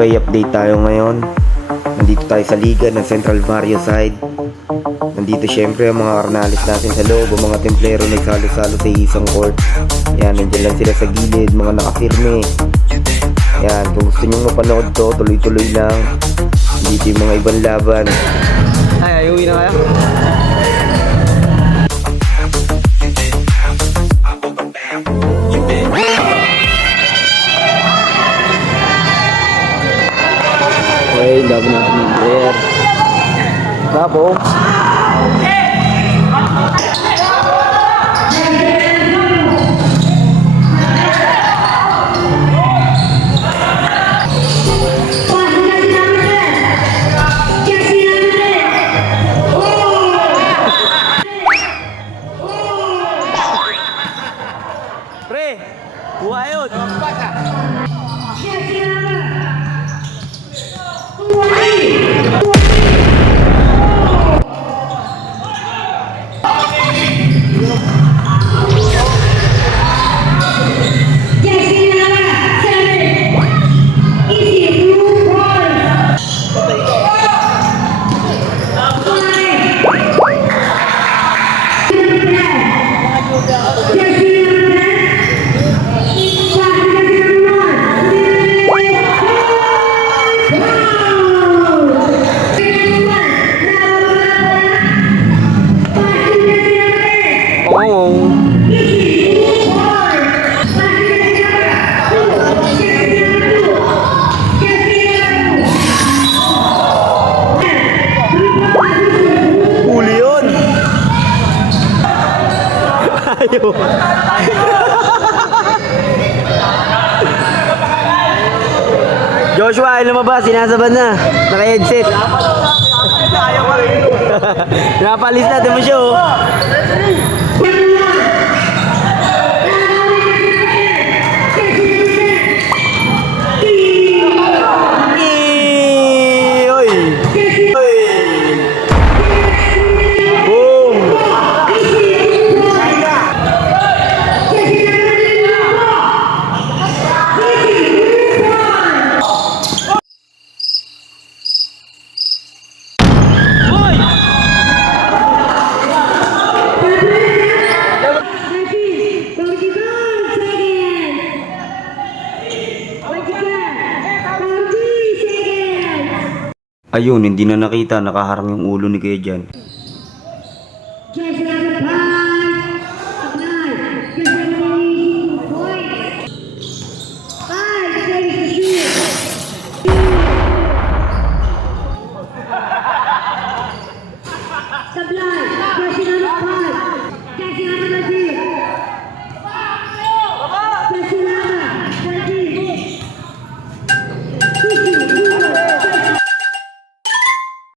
Okay, update tayo ngayon. Nandito tayo sa liga ng Central Barrio side. Nandito syempre ang mga karnalis natin sa loob, ang mga templero nagsalo-salo sa isang court. Yan, nandiyan lang sila sa gilid, mga nakafirme. Yan, kung gusto nyo mapanood to, tuloy-tuloy lang. Dito yung mga ibang laban. Ay, uwi na kayo? Okay, laban natin yung player. Tapos, Pre, buha yun. huli yun! Ayaw. Joshua, ay lumabas, sinasaban na. Naka-headset. Napalis natin mo siya, oh. Oy! Oy! Boom! Ayun, hindi na nakita, nakaharang yung ulo ni Kuya Jan.